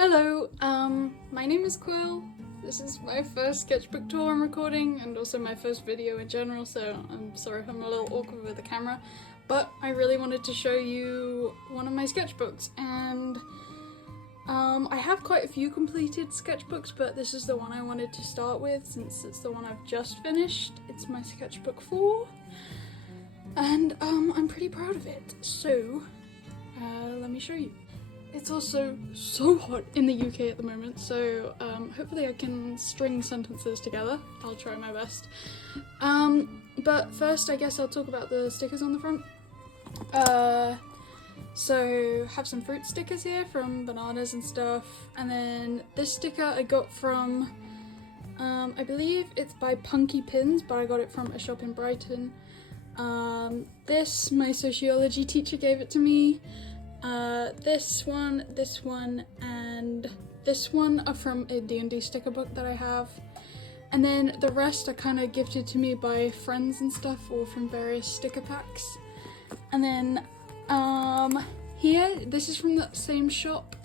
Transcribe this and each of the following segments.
Hello, my name is Quill. This is my first sketchbook tour I'm recording and also my first video in general, so I'm sorry if I'm a little awkward with the camera, but I really wanted to show you one of my sketchbooks, and I have quite a few completed sketchbooks, but this is the one I wanted to start with since it's the one I've just finished. It's my sketchbook 4, and I'm pretty proud of it, so let me show you. It's also so hot in the UK at the moment, so hopefully I can string sentences together. I'll try my best. But first I guess I'll talk about the stickers on the front. So have some fruit stickers here from bananas and stuff, and then this sticker I got from, I believe it's by Punky Pins, but I got it from a shop in Brighton. This, my sociology teacher gave it to me. This one, and this one are from a D&D sticker book that I have. And then the rest are kind of gifted to me by friends and stuff, or from various sticker packs. And then, here, this is from that same shop,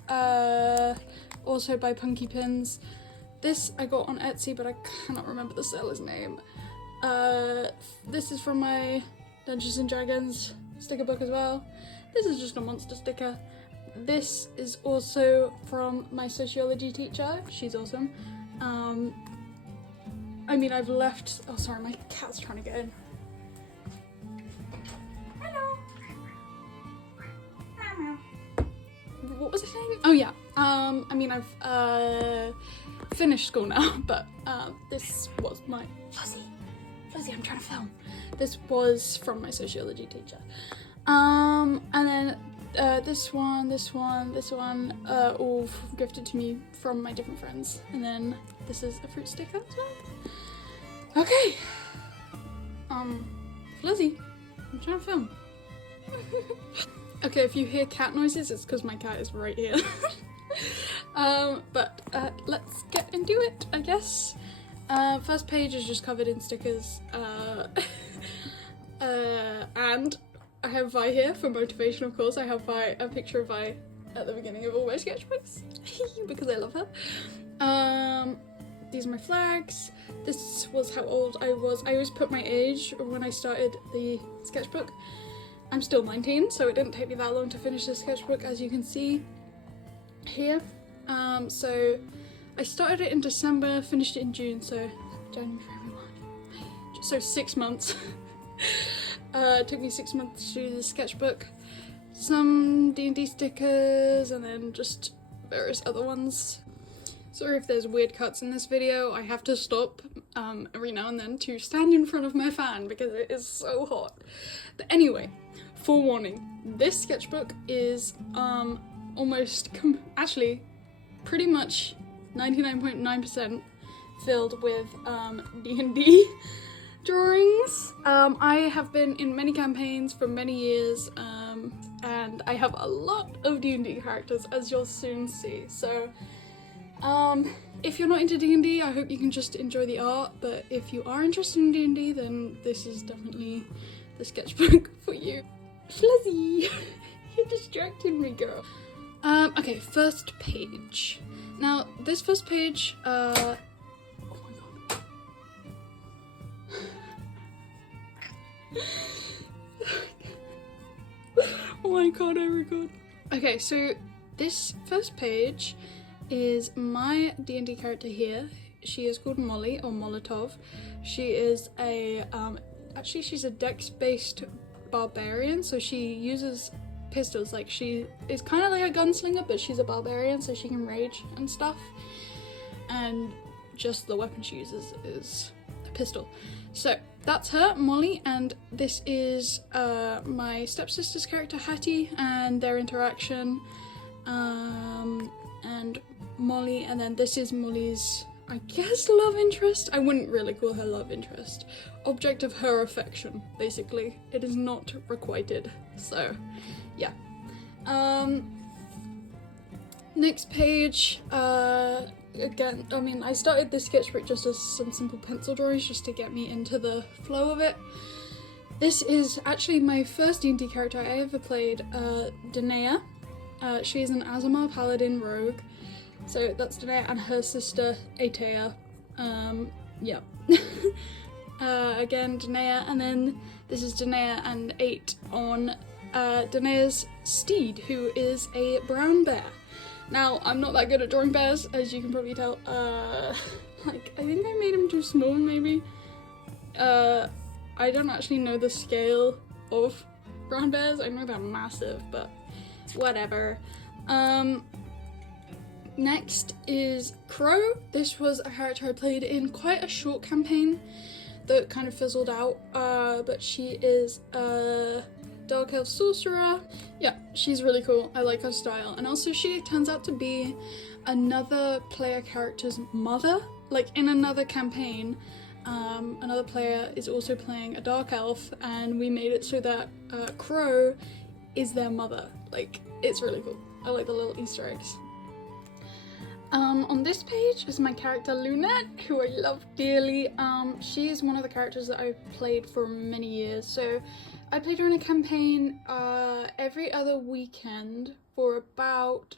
also by Punky Pins. This I got on Etsy, but I cannot remember the seller's name. This is from my Dungeons & Dragons sticker book as well. This is just a monster sticker. This is also from my sociology teacher. She's awesome. I mean, I've left... Oh, sorry, my cat's trying to get in. Hello. What was I saying? Oh, yeah. I mean, I've finished school now, but this was my... Fuzzy, I'm trying to film. This was from my sociology teacher. And then this one, all gifted to me from my different friends. And then this is a fruit sticker as well. Okay. Flizzy, I'm trying to film. Okay, if you hear cat noises, it's because my cat is right here. But let's get into it, I guess. First page is just covered in stickers. And I have Vi here for motivation, of course. I have Vi, a picture of Vi at the beginning of all my sketchbooks because I love her. These are my flags. This was how old I was. I always put my age when I started the sketchbook. I'm still 19, so it didn't take me that long to finish the sketchbook, as you can see here. So I started it in December, finished it in June, so January, February, March. So 6 months. It took me 6 months to do the sketchbook. Some D&D stickers, and then just various other ones. Sorry if there's weird cuts in this video. I have to stop every now and then to stand in front of my fan because it is so hot. But anyway, forewarning, this sketchbook is actually pretty much 99.9% filled with D&D drawings. I have been in many campaigns for many years, and I have a lot of D&D characters, as you'll soon see. So, if you're not into D&D, I hope you can just enjoy the art, but if you are interested in D&D, then this is definitely the sketchbook for you. Flizzy! You distracted me, girl. Okay, first page. Now, this first page, oh my god, oh my god. Okay, so this first page is my D&D character here. She is called Molly, or Molotov. She is a, actually she's a dex-based barbarian, so she uses pistols. Like, she is kind of like a gunslinger, but she's a barbarian, so she can rage and stuff. And just the weapon she uses is a pistol. So that's her, Molly, and this is my stepsister's character, Hattie, and their interaction, and Molly, and then this is Molly's, I guess, love interest. I wouldn't really call her love interest. Object of her affection, basically. It is not requited, so yeah. Next page, again, I mean, I started this sketchbook just as some simple pencil drawings just to get me into the flow of it. This is actually my first D&D character I ever played, Danaea. She is an Azamar Paladin rogue. So that's Danae and her sister Atea. Yeah. Again, Danae, and then this is Danae and 8 on Danae's steed, who is a brown bear. Now, I'm not that good at drawing bears, as you can probably tell. Like, I think I made him too small, maybe. I don't actually know the scale of brown bears. I know they're massive, but whatever. Next is Crow. This was a character I played in quite a short campaign that kind of fizzled out, but she is a dark elf sorcerer. Yeah, she's really cool. I like her style. And also she turns out to be another player character's mother. Like, in another campaign, another player is also playing a dark elf, and we made it so that Crow is their mother. Like, it's really cool. I like the little Easter eggs. On this page is my character Lunette, who I love dearly. She's one of the characters that I've played for many years. So I played her in a campaign every other weekend for about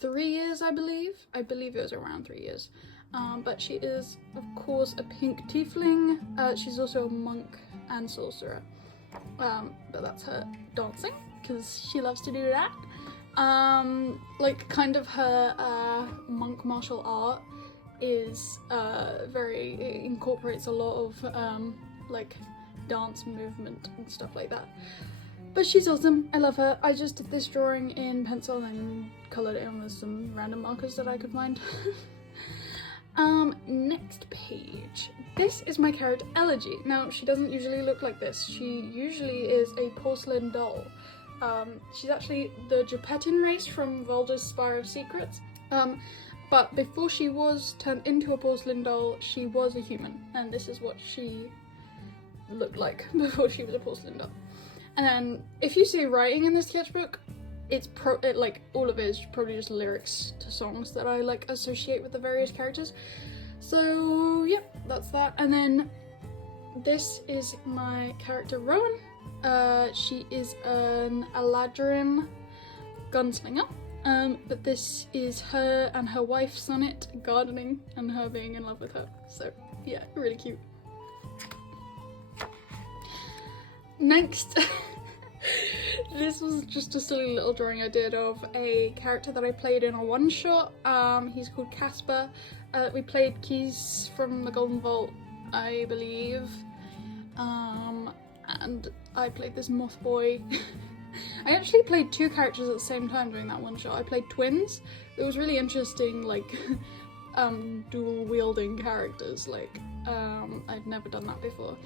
3 years, I believe. I believe it was around 3 years. But she is, of course, a pink tiefling. She's also a monk and sorcerer. But that's her dancing, because she loves to do that. Like, kind of her monk martial art is it incorporates a lot of like dance movement and stuff like that. But she's awesome. I love her. I just did this drawing in pencil and coloured it in with some random markers that I could find. Next page. This is my character Elegy. Now, she doesn't usually look like this. She usually is a porcelain doll. She's actually the Gepetin race from Volder's Spire of Secrets. But before she was turned into a porcelain doll, she was a human, and this is what she looked like before she was a porcelain doll. And then, if you see writing in the sketchbook, like all of it is probably just lyrics to songs that I like associate with the various characters. So yeah, that's that. And then this is my character Rowan. She is an Eladrin gunslinger, but this is her and her wife Sonnet gardening and her being in love with her. So yeah, really cute. Next, this was just a silly little drawing I did of a character that I played in a one-shot. He's called Casper. We played Keys from the Golden Vault, I believe. And I played this moth boy. I actually played 2 characters at the same time during that one shot. I played twins. It was really interesting, like, dual wielding characters. Like, I'd never done that before.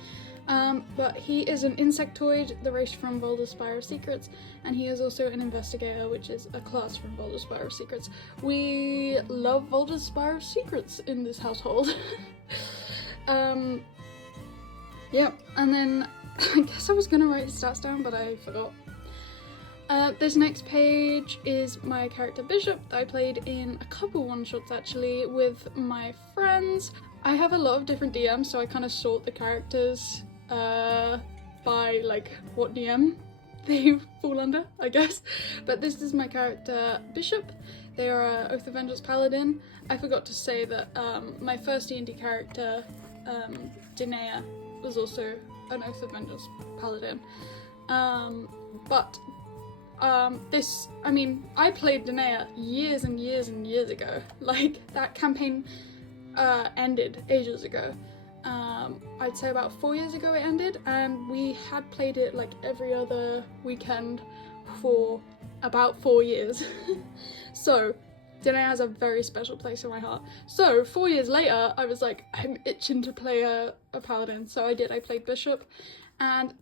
But he is an insectoid, the race from Volder's Spire of Secrets, and he is also an investigator, which is a class from Volder's Spire of Secrets. We love Volder's Spire of Secrets in this household. Yeah, and then I guess I was gonna write his stats down, but I forgot. This next page is my character Bishop that I played in a couple one-shots actually with my friends. I have a lot of different DMs, so I kind of sort the characters by like what DM they fall under, I guess. But this is my character Bishop. They are a Oath of Vengeance Paladin. I forgot to say that my first D&D character, Danae, was also an Oath of Vengeance Paladin. I played Danae years and years and years ago. Like, that campaign ended ages ago. I'd say about 4 years ago it ended, and we had played it like every other weekend for about 4 years. So Danae has a very special place in my heart. So 4 years later, I was like, I'm itching to play a paladin, so I did. I played Bishop, and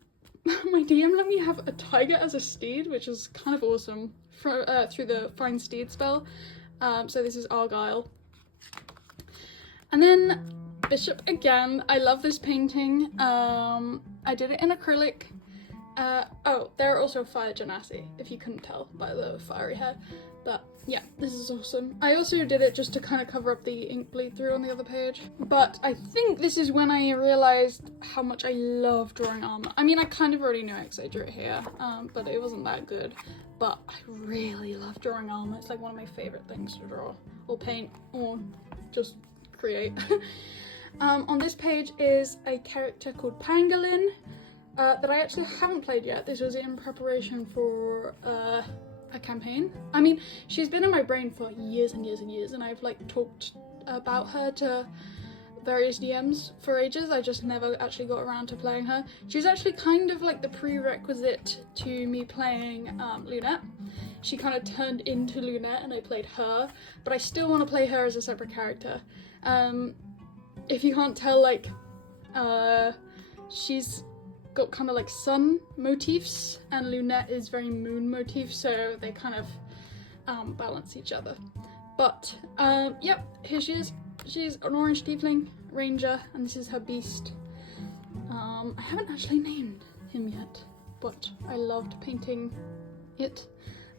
my DM let me have a tiger as a steed, which is kind of awesome, through the Find Steed spell. So this is Argyle. And then Bishop again. I love this painting. I did it in acrylic. Oh, there are also fire genasi, if you couldn't tell by the fiery hair. But yeah, this is awesome. I also did it just to kind of cover up the ink bleed through on the other page. But I think this is when I realised how much I love drawing armour. I mean, I kind of already knew it because I drew it here, but it wasn't that good. But I really love drawing armour. It's like one of my favourite things to draw, or paint, or just create. On this page is a character called Pangolin that I actually haven't played yet. This was in preparation for a campaign. I mean, she's been in my brain for years and years and years, and I've like talked about her to various DMs for ages. I just never actually got around to playing her. She's actually kind of like the prerequisite to me playing Lunette. She kind of turned into Lunette and I played her, but I still want to play her as a separate character. If you can't tell, like, she's got kind of like sun motifs and Lunette is very moon motif, so they kind of balance each other. But yep, here she is. She's an orange tiefling ranger, and this is her beast. I haven't actually named him yet, but I loved painting it.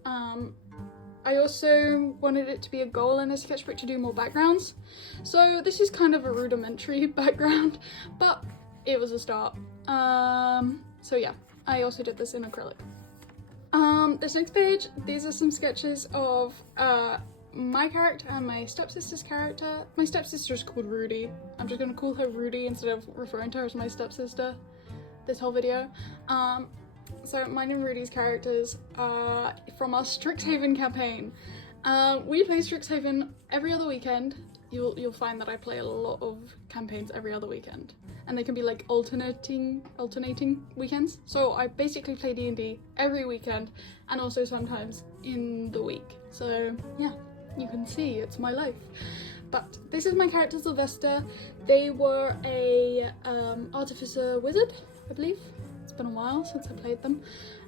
I also wanted it to be a goal in a sketchbook to do more backgrounds, so this is kind of a rudimentary background, but it was a start. So yeah, I also did this in acrylic. This next page, these are some sketches of my character and my stepsister's character. My stepsister's called Rudy. I'm just gonna call her Rudy instead of referring to her as my stepsister this whole video. So mine and Rudy's characters are from our Strixhaven campaign. We play Strixhaven every other weekend. You'll find that I play a lot of campaigns every other weekend, and they can be like alternating weekends. So I basically play D&D every weekend, and also sometimes in the week. So yeah, you can see it's my life. But this is my character Sylvester. They were a artificer wizard, I believe. It's been a while since I played them.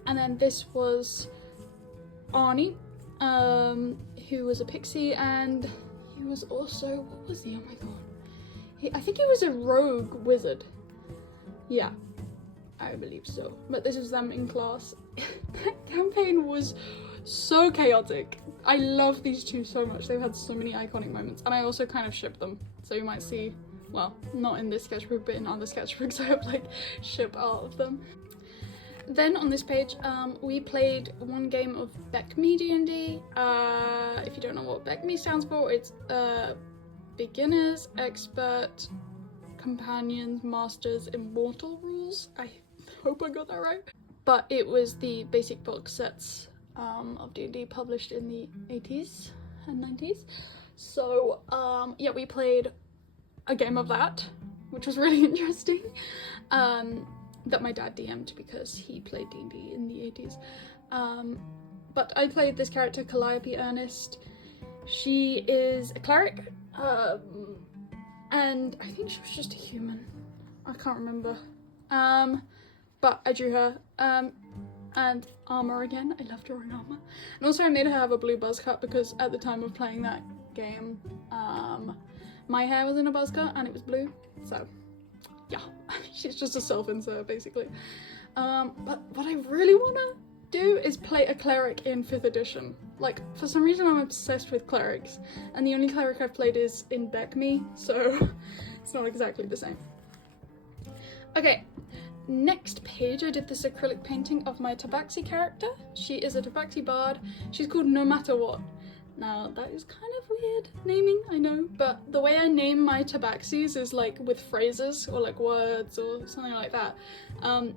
And then this was Arnie, who was a pixie, and he was also, what was he? Oh my god. I think he was a rogue wizard. Yeah, I believe so. But this is them in class. That campaign was so chaotic. I love these two so much. They've had so many iconic moments, and I also kind of ship them. So you might see, well, not in this sketchbook, but in other sketchbooks I have like ship art of them. Then on this page, we played one game of BECME D&D. If you don't know what BECME stands for, it's Beginners, Expert, Companions, Masters, Immortal rules. I hope I got that right. But it was the basic box sets of D&D published in the 80s and 90s. So yeah, we played a game of that, which was really interesting. That my dad DM'd because he played D&D in the 80s. But I played this character, Calliope Ernest. She is a cleric, and I think she was just a human. I can't remember. But I drew her, and armour again. I love drawing armour. And also I made her have a blue buzz cut because at the time of playing that game, my hair was in a buzz cut and it was blue, so yeah, she's just a self-insert basically. But what I really want to do is play a cleric in 5th edition. Like, for some reason I'm obsessed with clerics, and the only cleric I've played is in BECME, so it's not exactly the same. Okay, next page I did this acrylic painting of my Tabaxi character. She is a Tabaxi bard. She's called No Matter What. Now, that is kind of weird naming, I know, but the way I name my tabaxis is like with phrases or like words or something like that.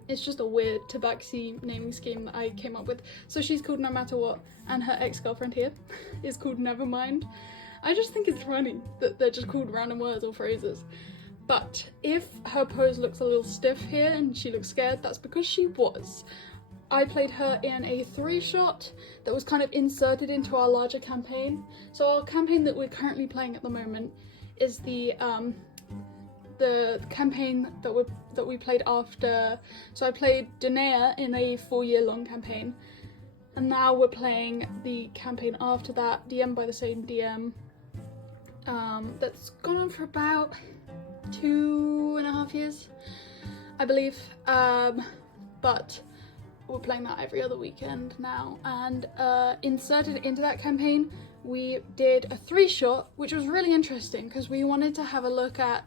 It's just a weird tabaxi naming scheme that I came up with. So she's called No Matter What, and her ex-girlfriend here is called Nevermind. I just think it's funny that they're just called random words or phrases. But if her pose looks a little stiff here and she looks scared, that's because she was. I played her in a 3-shot that was kind of inserted into our larger campaign. So our campaign that we're currently playing at the moment is the campaign that we played after. So I played Danae in a 4-year-long campaign, and now we're playing the campaign after that, DM by the same DM. That's gone on for about 2.5 years, I believe. But we're playing that every other weekend now, and inserted into that campaign we did a 3-shot, which was really interesting because we wanted to have a look at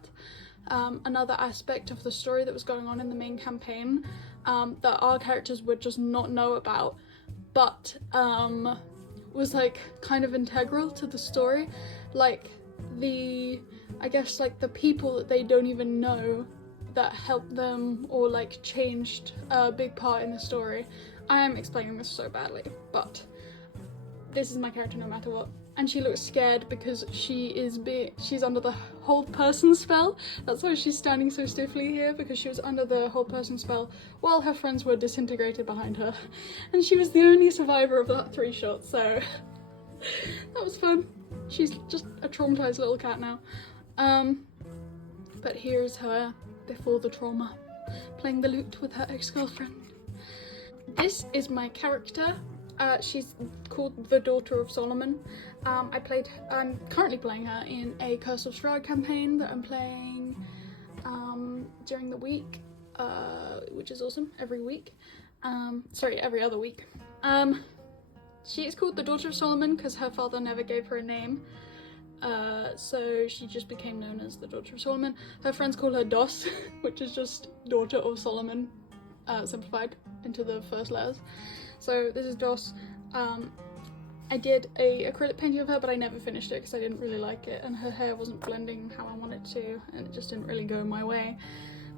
another aspect of the story that was going on in the main campaign that our characters would just not know about, but was like kind of integral to the story, like I guess like the people that they don't even know that helped them or like changed a big part in the story. I am explaining this so badly, but this is my character no matter what. And she looks scared because she's under the hold person spell. That's why she's standing so stiffly here, because she was under the hold person spell while her friends were disintegrated behind her. And she was the only survivor of that 3-shot, so that was fun. She's just a traumatized little cat now. But here's her before the trauma, playing the lute with her ex-girlfriend. This is my character. She's called the Daughter of Solomon. I'm currently playing her in a Curse of Strahd campaign that I'm playing during the week, which is awesome, every week. Sorry, every other week. She is called the Daughter of Solomon because her father never gave her a name, so she just became known as the Daughter of Solomon. Her friends call her Dos, which is just Daughter of Solomon, simplified into the first letters. So this is Dos. I did a acrylic painting of her, but I never finished it because I didn't really like it, and her hair wasn't blending how I wanted to, and it just didn't really go my way.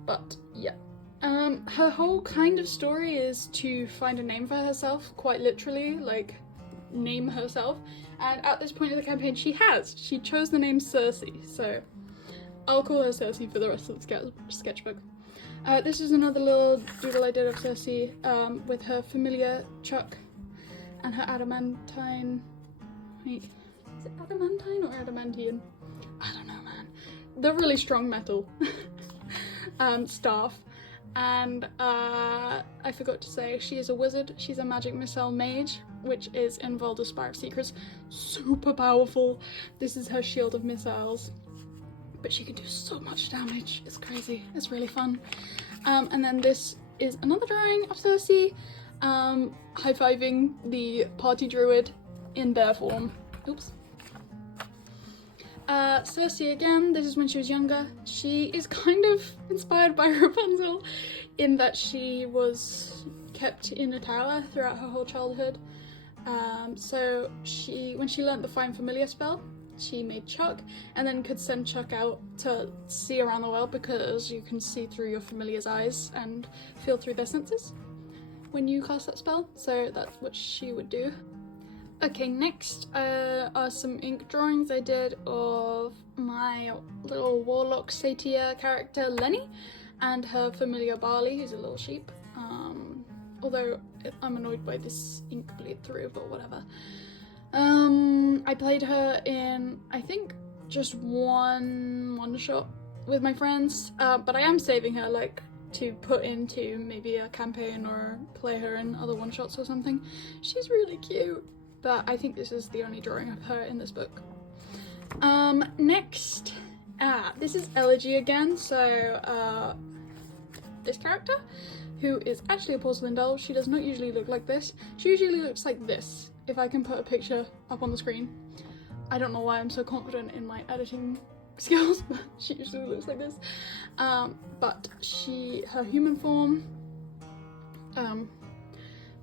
But yeah. Her whole kind of story is to find a name for herself, quite literally, like name herself. And at this point in the campaign, she chose the name Cersei, so I'll call her Cersei for the rest of the sketchbook. This is another little doodle I did of Cersei with her familiar Chuck and her adamantine. Wait, is it adamantine or adamantian? I don't know, man. They're really strong metal staff. And I forgot to say, she is a wizard. She's a magic missile mage, which is in Baldur's Spire of Secrets. Super powerful. This is her shield of missiles. But she can do so much damage. It's crazy. It's really fun. And then this is another drawing of Cersei, high-fiving the party druid in bear form. Oops. Cersei again, this is when she was younger. She is kind of inspired by Rapunzel in that she was kept in a tower throughout her whole childhood. So when she learnt the Find Familiar spell, she made Chuck, and then could send Chuck out to see around the world because you can see through your familiar's eyes and feel through their senses when you cast that spell, so that's what she would do. Okay, next are some ink drawings I did of my little warlock satyr character Lenny and her familiar Barley, who's a little sheep. Although I'm annoyed by this ink bleed through, but whatever. I played her in, I think, just one shot with my friends, but I am saving her like to put into maybe a campaign or play her in other one-shots or something. She's really cute, but I think this is the only drawing of her in this book. Next, this is Elegy again, so this character, who is actually a porcelain doll. She does not usually look like this. She usually looks like this, if I can put a picture up on the screen. I don't know why I'm so confident in my editing skills, but she usually looks like this. But her human form,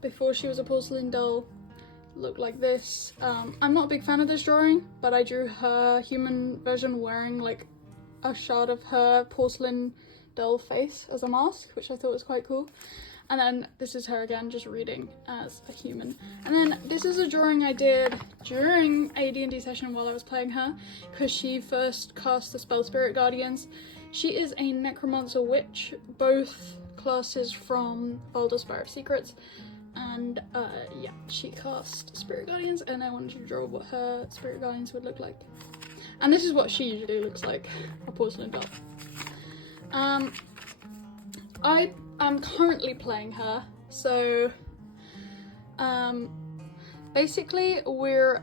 before she was a porcelain doll, looked like this. I'm not a big fan of this drawing, but I drew her human version wearing like a shard of her porcelain doll face as a mask, which I thought was quite cool. And then this is her again, just reading as a human. And then this is a drawing I did during a D&D session while I was playing her, because she first cast the spell Spirit Guardians. She is a necromancer witch, both classes from Baldur's Spire of Secrets. And yeah, she cast Spirit Guardians, and I wanted to draw what her Spirit Guardians would look like. And this is what she usually looks like, a porcelain doll. I'm currently playing her, so basically we're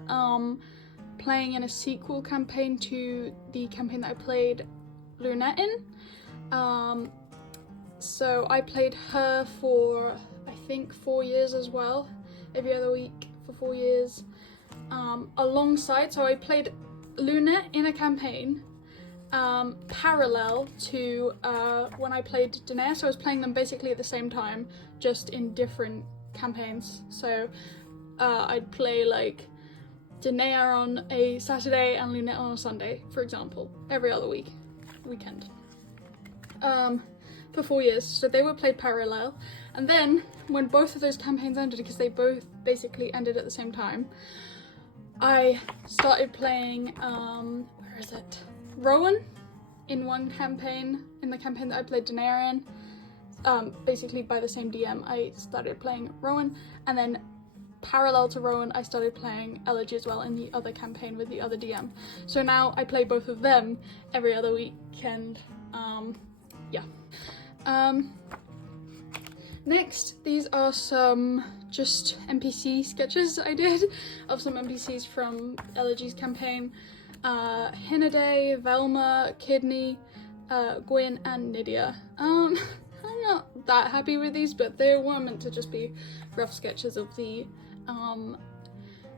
playing in a sequel campaign to the campaign that I played Lunette in. So I played her for I think 4 years as well, every other week for 4 years. alongside, so I played Lunette in a campaign parallel to when I played Danae, so I was playing them basically at the same time, just in different campaigns. So I'd play like Danae on a Saturday and Lunette on a Sunday, for example, every other weekend. For 4 years, so they were played parallel. And then when both of those campaigns ended, because they both basically ended at the same time, I started playing where is it? Rowan in one campaign, in the campaign that I played Danae in. Basically by the same DM, I started playing Rowan, and then parallel to Rowan, I started playing Elegy as well in the other campaign with the other DM. So now I play both of them every other weekend. Yeah. Next, these are some just NPC sketches I did of some NPCs from Elegy's campaign. Hinade, Velma, Kidney, Gwyn, and Nydia. I'm not that happy with these, but they were meant to just be rough sketches of the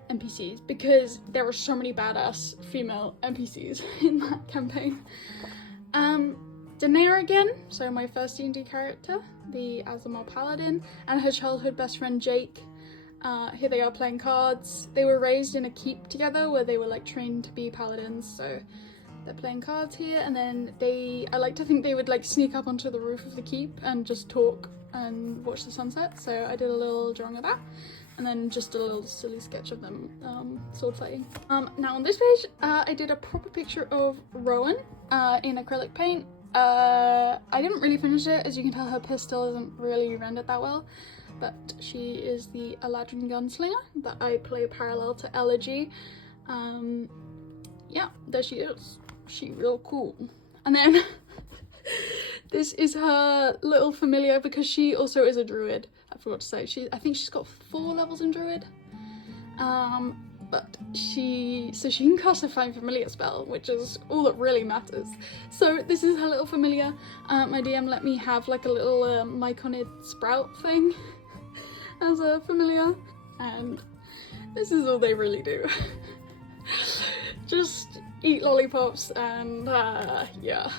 NPCs, because there were so many badass female NPCs in that campaign. Danae again, so my first D&D character, the Azamar Paladin, and her childhood best friend Jake. Here they are playing cards. They were raised in a keep together where they were like trained to be paladins, so they're playing cards here. And then I like to think they would like sneak up onto the roof of the keep and just talk and watch the sunset, so I did a little drawing of that. And then just a little silly sketch of them sword fighting. Now on this page, I did a proper picture of Rowan in acrylic paint. I didn't really finish it. As you can tell, her pistol isn't really rendered that well, but she is the Eladrin gunslinger that I play parallel to Elegy. Yeah, there she is. She real cool. And then this is her little familiar, because she also is a druid. I forgot to say, I think she's got 4 levels in druid. But she can cast a Find Familiar spell, which is all that really matters. So this is her little familiar. My DM let me have like a little Myconid sprout thing as a familiar, and this is all they really do. Just eat lollipops and yeah.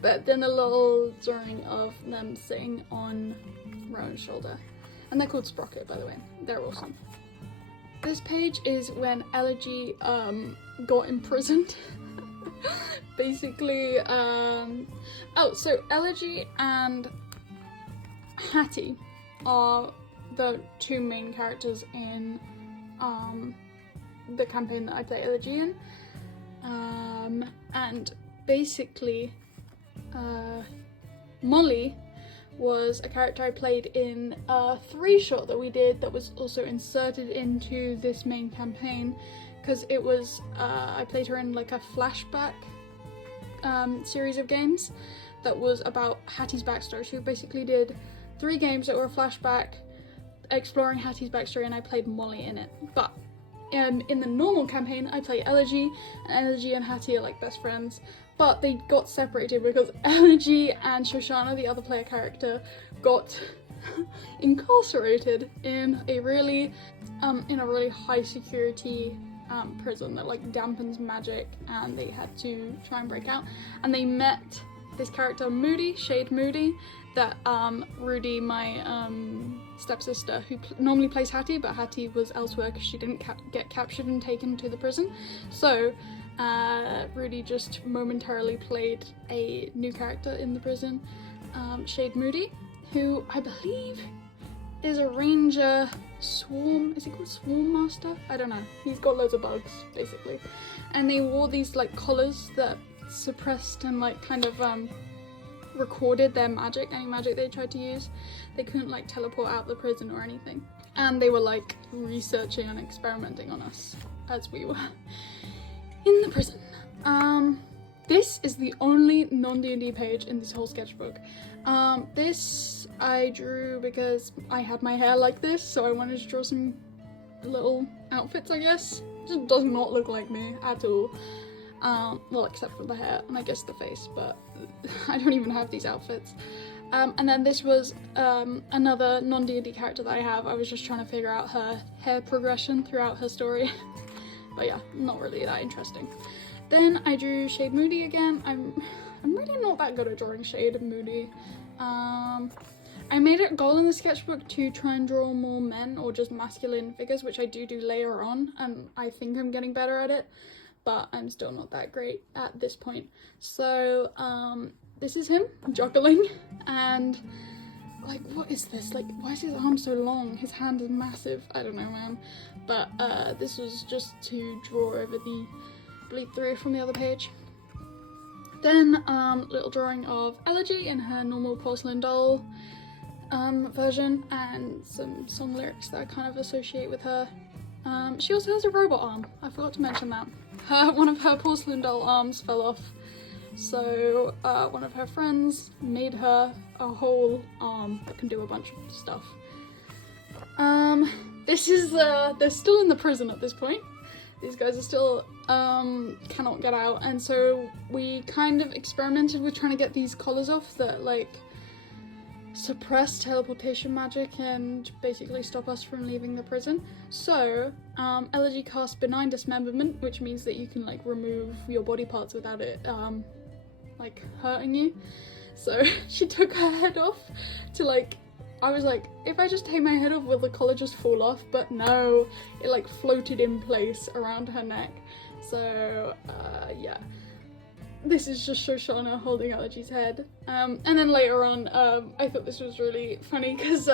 But then a little drawing of them sitting on Rowan's shoulder. And they're called Sprocket, by the way. They're awesome. This page is when Elegy got imprisoned. Basically, so Elegy and Hattie are the 2 main characters in the campaign that I play Elegy in. And basically, Molly was a character I played in a 3-shot that we did that was also inserted into this main campaign, because it was, I played her in like a flashback series of games that was about Hattie's backstory. So we basically did 3 games that were a flashback exploring Hattie's backstory, and I played Molly in it. But in the normal campaign, I play Elegy, and Elegy and Hattie are like best friends. But they got separated because Elegy and Shoshana, the other player character, got incarcerated in a really high security prison that like dampens magic, and they had to try and break out. And they met this character Moody, Shade Moody, that Rudy, my stepsister, who normally plays Hattie, but Hattie was elsewhere because she didn't get captured and taken to the prison. So Rudy just momentarily played a new character in the prison, Shade Moody, who I believe is a ranger swarm, is he called Swarm Master? I don't know. He's got loads of bugs, basically. And they wore these like collars that suppressed and like kind of recorded their magic, any magic they tried to use. They couldn't like teleport out the prison or anything. And they were like researching and experimenting on us as we were in the prison. This is the only non-D&D page in this whole sketchbook. This I drew because I had my hair like this, so I wanted to draw some little outfits, I guess. It just does not look like me at all. Well, except for the hair and I guess the face, but I don't even have these outfits. And then this was another non-D&D character that I have. I was just trying to figure out her hair progression throughout her story. But yeah, not really that interesting. Then I drew Shade Moody again. I'm really not that good at drawing Shade and Moody. I made it a goal in the sketchbook to try and draw more men or just masculine figures, which I do later on, and I think I'm getting better at it, but I'm still not that great at this point. So this is him juggling, and like, what is this? Like, why is his arm so long? His hand is massive. I don't know, man. But this was just to draw over the bleed through from the other page. Then little drawing of Elegy in her normal porcelain doll version, and some song lyrics that I kind of associate with her. She also has a robot arm. I forgot to mention that. One of her porcelain doll arms fell off, so one of her friends made her a whole arm that can do a bunch of stuff. This is they're still in the prison at this point. These guys are still cannot get out, and so we kind of experimented with trying to get these collars off that like suppress teleportation magic and basically stop us from leaving the prison. So Elegy cast Benign Dismemberment, which means that you can like remove your body parts without it like hurting you. So she took her head off to like, I was like, if I just take my head off, will the collar just fall off? But no, it like floated in place around her neck. So yeah, this is just Shoshana holding Elegy's head. And then later on, I thought this was really funny because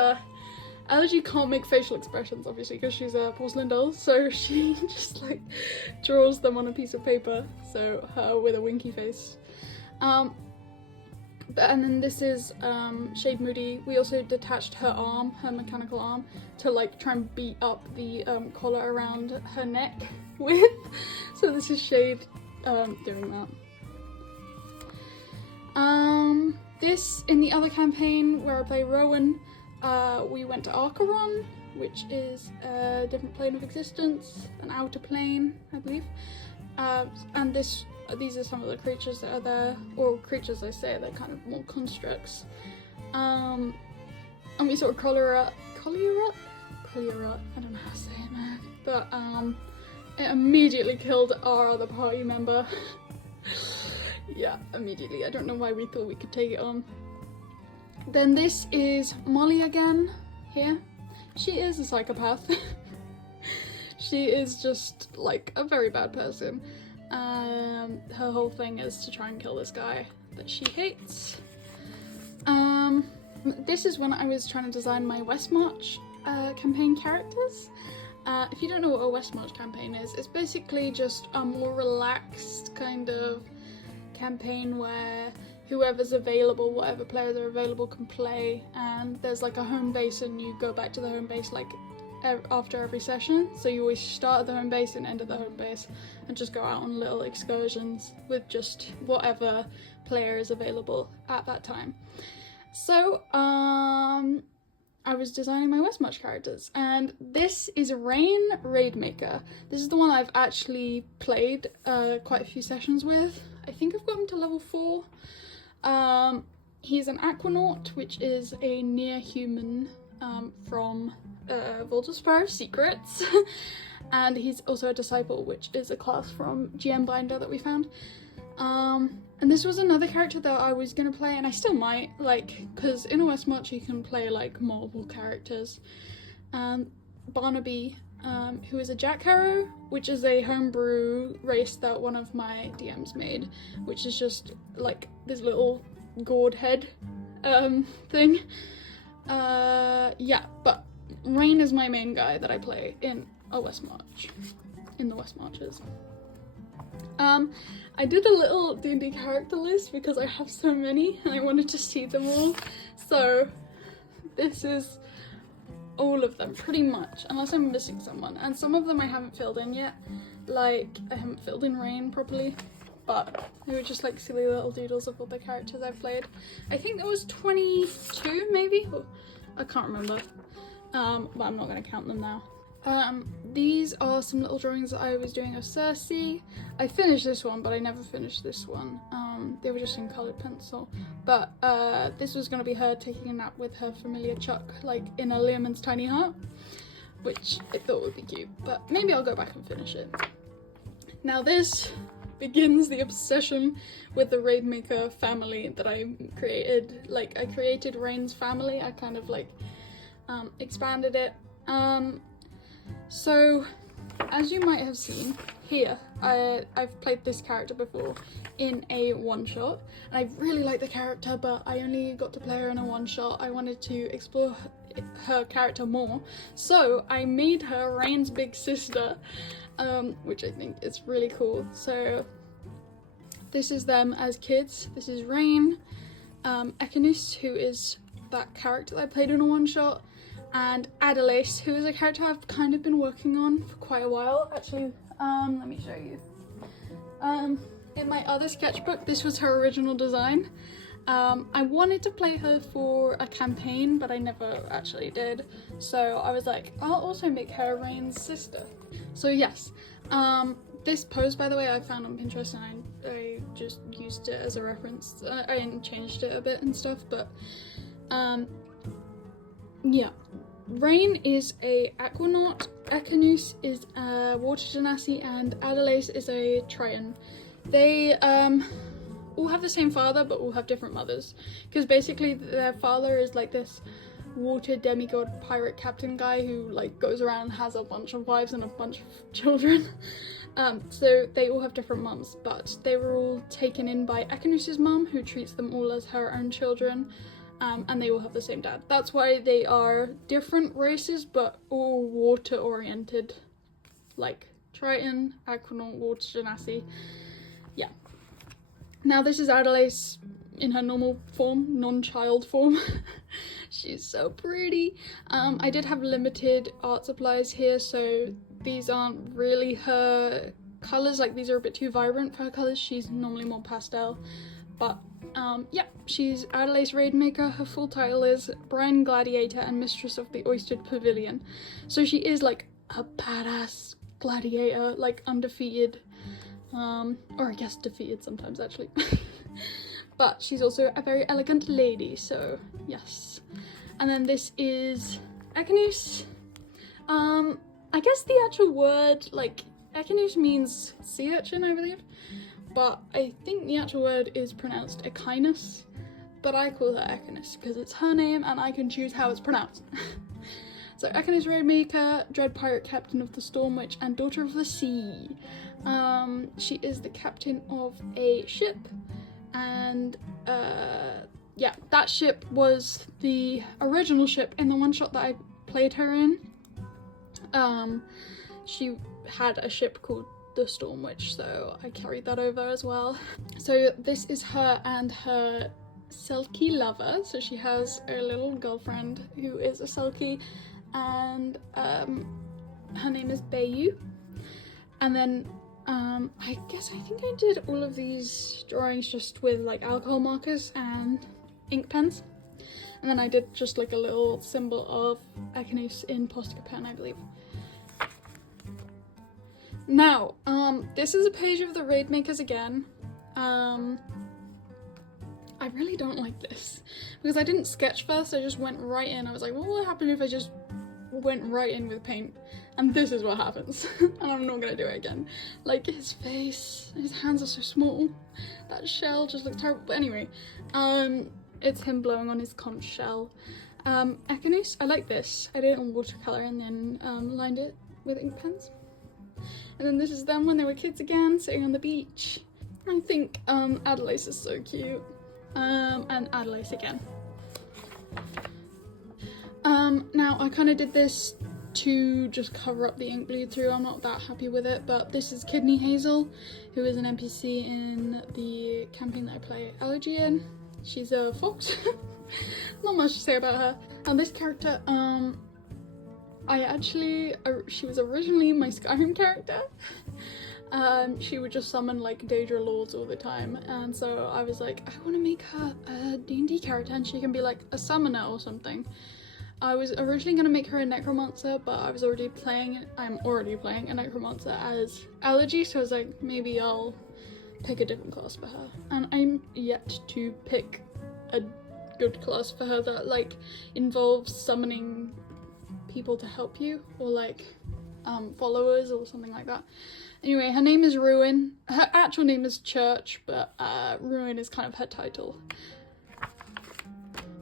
Elegy can't make facial expressions, obviously, because she's a porcelain doll, so she just like draws them on a piece of paper, so her with a winky face. And then this is Shade Moody. We also detached her arm, her mechanical arm, to like try and beat up the collar around her neck with. So this is Shade doing that. This, in the other campaign where I play Rowan, we went to Archeron, which is a different plane of existence, an outer plane, I believe. And these are some of the creatures that are there, or creatures I say, they're kind of more constructs. And we sort of Collier, I don't know how to say it, man. But it immediately killed our other party member. Yeah, immediately. I don't know why we thought we could take it on. Then this is Molly again, here. She is a psychopath. She is just like a very bad person. Her whole thing is to try and kill this guy that she hates. This is when I was trying to design my Westmarch campaign characters. If you don't know what a Westmarch campaign is, it's basically just a more relaxed kind of campaign where whoever's available, whatever players are available, can play, and there's like a home base and you go back to the home base like after every session. So you always start at the home base and end at the home base and just go out on little excursions with just whatever player is available at that time. So I was designing my Westmarch characters, and this is Rain Raidmaker. This is the one I've actually played quite a few sessions with. I think I've got him to level 4. He's an Aquanaut, which is a near-human from Vault of Sparrow Secrets. And he's also a Disciple, which is a class from GM Binder that we found. And this was another character that I was going to play, and I still might, like, because in a Westmarch you can play, like, multiple characters. Barnaby, who is a Jack Harrow, which is a homebrew race that one of my DMs made, which is just, like, this little gourd head thing. Yeah, but Rain is my main guy that I play in a Westmarch, in the Westmarches. I did a little D&D character list because I have so many and I wanted to see them all. So this is all of them pretty much, unless I'm missing someone. And some of them I haven't filled in yet. Like, I haven't filled in Rain properly, but they were just like silly little doodles of all the characters I've played. I think there was 22 maybe? I can't remember. But I'm not going to count them now. These are some little drawings that I was doing of Cersei. I finished this one, but I never finished this one. They were just in coloured pencil. But this was going to be her taking a nap with her familiar Chuck, like in a Learman's tiny heart, which I thought would be cute, but maybe I'll go back and finish it. Now this begins the obsession with the Raidmaker family that I created. Like, I created Rain's family, I kind of like expanded it. So, as you might have seen here, I've played this character before in a one-shot, and I really like the character, but I only got to play her in a one-shot. I wanted to explore her character more, so I made her Rain's big sister, which I think is really cool. So this is them as kids. This is Rain, Ekanus, who is that character that I played in a one-shot, and Adelaide, who is a character I've kind of been working on for quite a while. Actually, let me show you. In my other sketchbook, this was her original design. I wanted to play her for a campaign, but I never actually did. So I was like, I'll also make her Rain's sister. So yes, this pose, by the way, I found on Pinterest, and I just used it as a reference. I changed it a bit and stuff, but yeah. Rain is a Aquanaut, Ekanus is a Water Genasi, and Adelaide is a Triton. They all have the same father, but all have different mothers, because basically their father is like this water demigod pirate captain guy who like goes around and has a bunch of wives and a bunch of children. So they all have different mums, but they were all taken in by Ekanus's mum, who treats them all as her own children. And they all have the same dad. That's why they are different races, but all water oriented, like Triton, Aquanaut, Water Genasi. Yeah. Now this is Adelaide in her normal form, non-child form. She's so pretty. I did have limited art supplies here, so these aren't really her colours. Like, these are a bit too vibrant for her colours. She's normally more pastel, but yeah, she's Adelaide's Raidmaker. Her full title is Brine Gladiator and Mistress of the Oystered Pavilion. So she is like a badass gladiator, like undefeated, or I guess defeated sometimes actually. But she's also a very elegant lady, so yes. And then this is Ekanus. I guess the actual word, like, Ekanus means sea urchin, I believe. But I think the actual word is pronounced Ekinus, but I call her Ekanus because it's her name and I can choose how it's pronounced. So Ekanus Raidmaker, Dread Pirate Captain of the Storm Witch, and Daughter of the Sea. She is the captain of a ship, and yeah, that ship was the original ship in the one shot that I played her in. She had a ship called the Storm Witch, so I carried that over as well. So this is her and her Selkie lover. So she has a little girlfriend who is a Selkie, and her name is Bayu. And then I think I did all of these drawings just with like alcohol markers and ink pens, and then I did just like a little symbol of Ekanus in Postica pen, I believe. Now, this is a page of the Raidmakers again. I really don't like this, because I didn't sketch first, I just went right in. I was like, what would happen if I just went right in with paint? And this is what happens. And I'm not gonna do it again. Like, his face, his hands are so small. That shell just looks terrible. But anyway, it's him blowing on his conch shell. Ekanus, I like this. I did it on watercolour and then lined it with ink pens. And then this is them when they were kids again, sitting on the beach. I think Adelaide is so cute. And Adelaide again. Now I kind of did this to just cover up the ink bleed through. I'm not that happy with it, but this is Kidney Hazel, who is an NPC in the campaign that I play Allergy in. She's a fox. Not much to say about her. And this character, she was originally my Skyrim character. She would just summon like Daedra Lords all the time, and so I was like, I want to make her a D&D character and she can be like a summoner or something. I was originally going to make her a necromancer, but I'm already playing a necromancer as Allergy, so I was like, maybe I'll pick a different class for her. And I'm yet to pick a good class for her that like involves summoning people to help you, or like followers or something like that. Anyway, her name is Ruin. Her actual name is Church, but Ruin is kind of her title.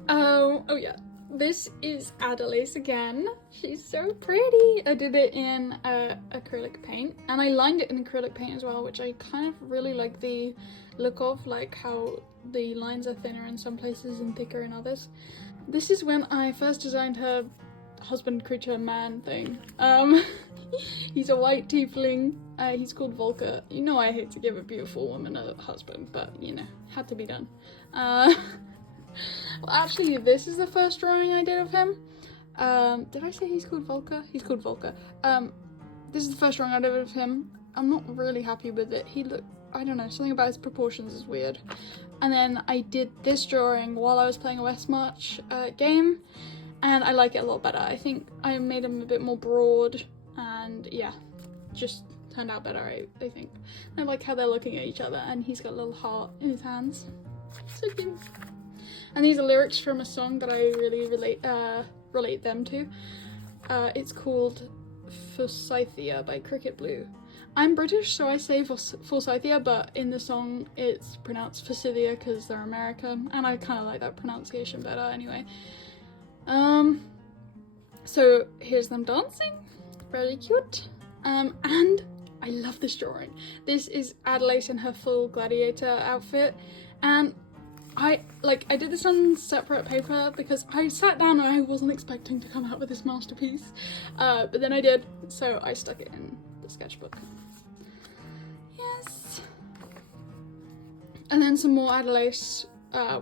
Oh yeah. This is Adelace again. She's so pretty. I did it in acrylic paint, and I lined it in acrylic paint as well, which I kind of really like the look of, like how the lines are thinner in some places and thicker in others. This is when I first designed her husband, creature, man thing. He's a white tiefling. He's called Volker. You know I hate to give a beautiful woman a husband, but you know, had to be done. Well, actually, this is the first drawing I did of him. Did I say he's called Volker? He's called Volker. This is the first drawing I did of him. I'm not really happy with it. I don't know, something about his proportions is weird. And then I did this drawing while I was playing a West March game, and I like it a lot better. I think I made him a bit more broad, and yeah, just turned out better, I think. I like how they're looking at each other, and he's got a little heart in his hands. So cute. And these are lyrics from a song that I really relate them to. It's called Forsythia by Cricket Blue. I'm British, so I say Forsythia, but in the song it's pronounced Forsythia because they're American, and I kind of like that pronunciation better anyway. So here's them dancing, really cute. And I love this drawing. This is Adelaide in her full gladiator outfit, and I did this on separate paper because I sat down and I wasn't expecting to come out with this masterpiece, but then I did, so I stuck it in the sketchbook. Yes. And then some more Adelaide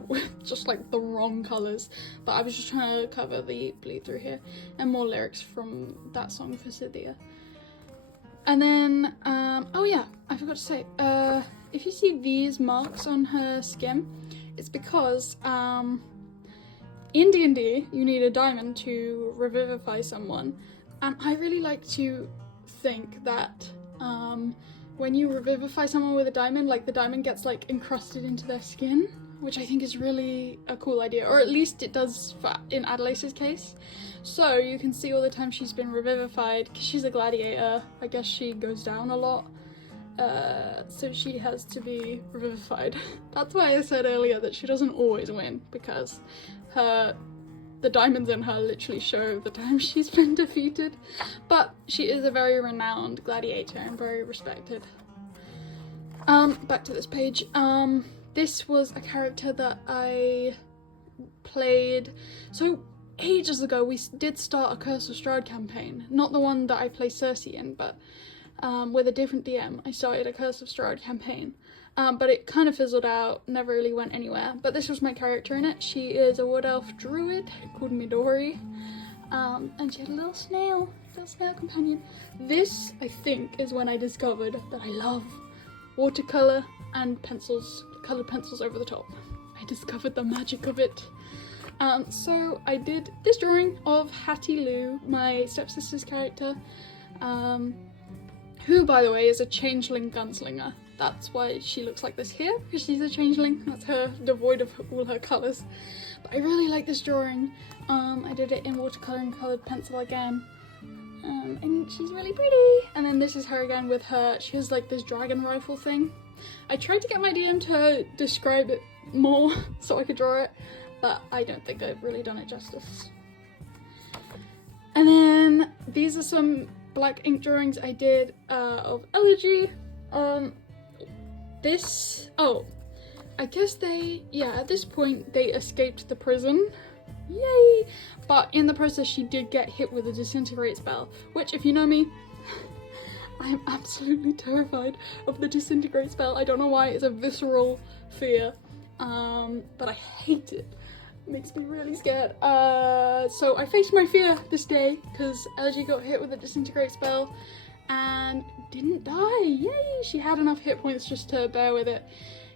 with just like the wrong colours, but I was just trying to cover the bleed through here, and more lyrics from that song for Scythia. And then, oh yeah, I forgot to say, if you see these marks on her skin, it's because in D&D you need a diamond to revivify someone, and I really like to think that when you revivify someone with a diamond, like the diamond gets like encrusted into their skin, which I think is really a cool idea, or at least it does in Adelaide's case. So you can see all the time she's been revivified, because she's a gladiator, I guess she goes down a lot. So she has to be revivified. That's why I said earlier that she doesn't always win, because the diamonds in her literally show the time she's been defeated. But she is a very renowned gladiator and very respected. Back to this page. This was a character that I played so ages ago. We did start a Curse of Strahd campaign, not the one that I play Cersei in, but with a different DM. I started a Curse of Strahd campaign, but it kind of fizzled out, never really went anywhere. But this was my character in it. She is a wood elf druid called Midori, and she had a little snail companion. This, I think, is when I discovered that I love watercolour and pencils, coloured pencils over the top. I discovered the magic of it. So I did this drawing of Hattie Lou, my stepsister's character, who, by the way, is a changeling gunslinger. That's why she looks like this here, because she's a changeling. That's her, devoid of all her colours. But I really like this drawing. I did it in watercolour and coloured pencil again. And she's really pretty. And then this is her again with her, she has like this dragon rifle thing. I tried to get my DM to describe it more so I could draw it, but I don't think I've really done it justice. And then these are some black ink drawings I did of Elegy. I guess at this point they escaped the prison. Yay! But in the process she did get hit with a disintegrate spell, which, if you know me, I am absolutely terrified of the disintegrate spell. I don't know why, it's a visceral fear, but I hate it. It makes me really scared. So I faced my fear this day, because Elegy got hit with a disintegrate spell and didn't die. Yay! She had enough hit points just to bear with it.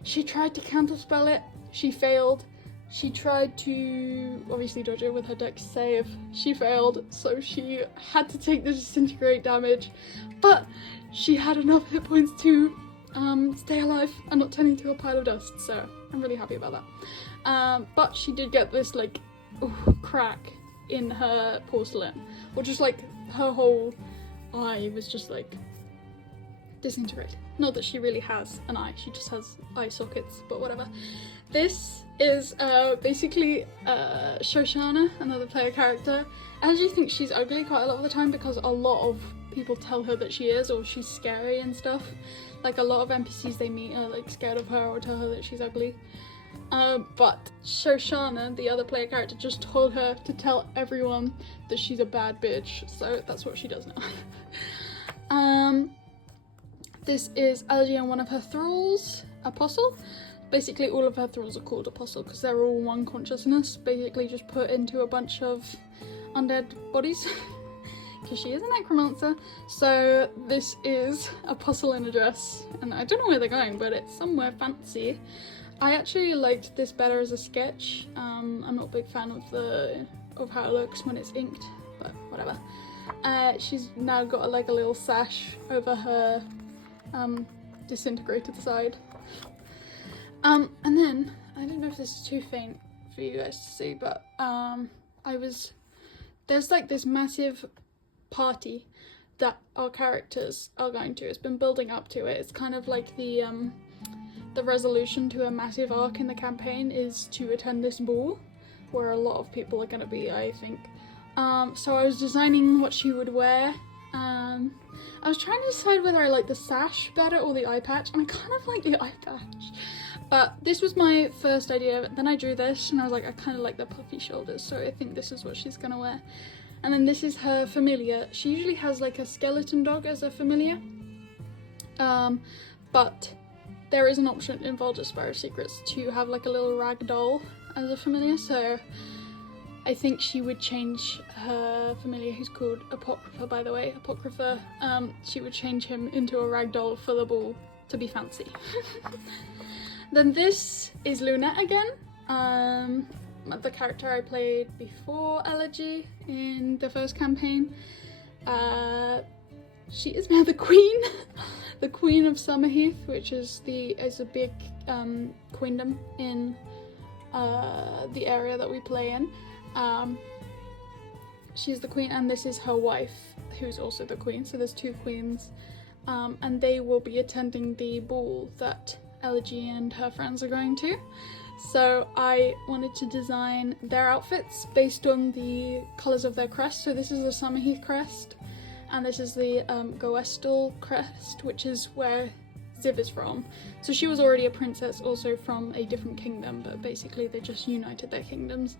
She tried to counterspell it, she failed. she tried to obviously dodge it with her dex save. She failed, so she had to take the disintegrate damage, but she had enough hit points to stay alive and not turn into a pile of dust, so I'm really happy about that. But she did get this like crack in her porcelain, or just like her whole eye was just like disintegrated. Not that she really has an eye, she just has eye sockets, but whatever. This is basically Shoshana, another player character. I actually think she's ugly quite a lot of the time because a lot of people tell her that she is, or she's scary and stuff. Like a lot of NPCs they meet are like scared of her or tell her that she's ugly. But Shoshana, the other player character, just told her to tell everyone that she's a bad bitch, so that's what she does now. This is Elegy and one of her thralls, Apostle. Basically all of her thralls are called Apostle because they're all one consciousness, basically just put into a bunch of undead bodies. Because she is a necromancer. So this is Apostle in a dress, and I don't know where they're going, but it's somewhere fancy. I actually liked this better as a sketch. I'm not a big fan of how it looks when it's inked, but whatever. She's now got like a little sash over her disintegrated side. And then I don't know if this is too faint for you guys to see, but there's like this massive party that our characters are going to. It's been building up to it. It's kind of like the resolution to a massive arc in the campaign is to attend this ball where a lot of people are going to be, I think. So I was designing what she would wear. I was trying to decide whether I like the sash better or the eye patch, and I kind of like the eye patch. But this was my first idea. Then I drew this and I was like, I kind of like the puffy shoulders, so I think this is what she's gonna wear. And then this is her familiar. She usually has like a skeleton dog as a familiar. But there is an option in Vulture Spyro Secrets to have like a little rag doll as a familiar, so I think she would change her familiar, who's called Apocrypha, by the way, Apocrypha. She would change him into a rag doll for the ball to be fancy. Then this is Lunette again. The character I played before Elegy in the first campaign. She is now the queen, the Queen of Summerheath, which is a big queendom in the area that we play in. She's the queen, and this is her wife, who's also the queen, so there's two queens, and they will be attending the ball that Elegy and her friends are going to. So I wanted to design their outfits based on the colours of their crest. So this is the Summerheath crest, and this is the Goestal crest, which is where Ziv is from. So she was already a princess, also from a different kingdom, but basically they just united their kingdoms.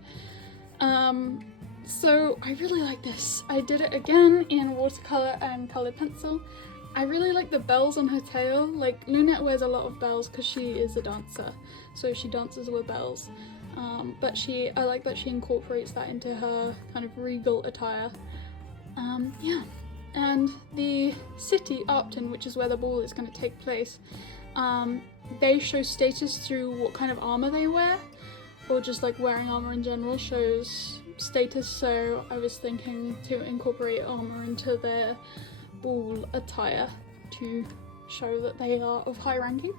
So I really like this. I did it again in watercolour and coloured pencil. I really like the bells on her tail. Like, Lunette wears a lot of bells because she is a dancer, so she dances with bells. But I like that she incorporates that into her kind of regal attire. Yeah. And the city, Upton, which is where the ball is going to take place, they show status through what kind of armour they wear, or just like wearing armour in general shows status, so I was thinking to incorporate armour into their ball attire to show that they are of high ranking.